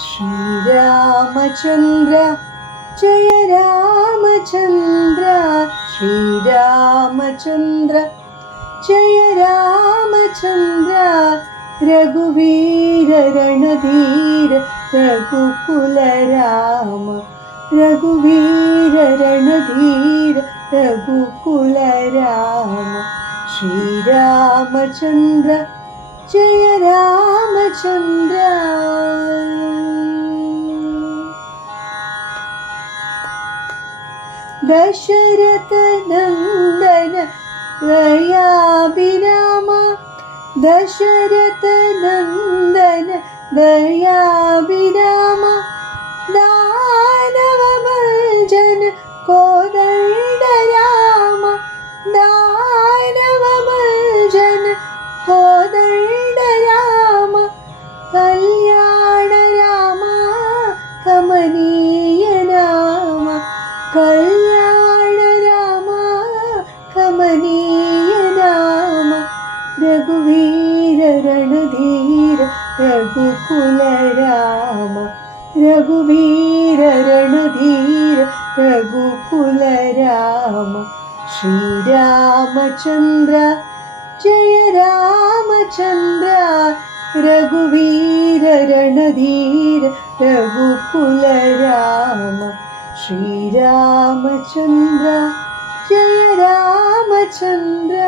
श्रीरामचन्द्र जय रामचन्द्र श्रीरामचन्द्र जय रामचन्द्र रघुवीर रणधीर रघुकुल राम रघुवीर रणधीर रघुकुल राम श्रीरामचन्द्र जय रामचन्द्र दशरथ नन्दन दयाभिराम दशरथ नन्दन दयाभिराम दानवभञ्जन कोदण्ड राम दानवभञ्जन कोदण्ड राम कल्याण राम कमनीय राम कल्याण राम कमनीय राम रघुवीर रणधीर रघुकुल राम रघुवीर रणधीर रघुकुल राम श्रीरामचन्द्र जय रामचन्द्र रघुवीर रणधीर रघुकुल राम श्रीरामचन्द्र जय रामचन्द्र।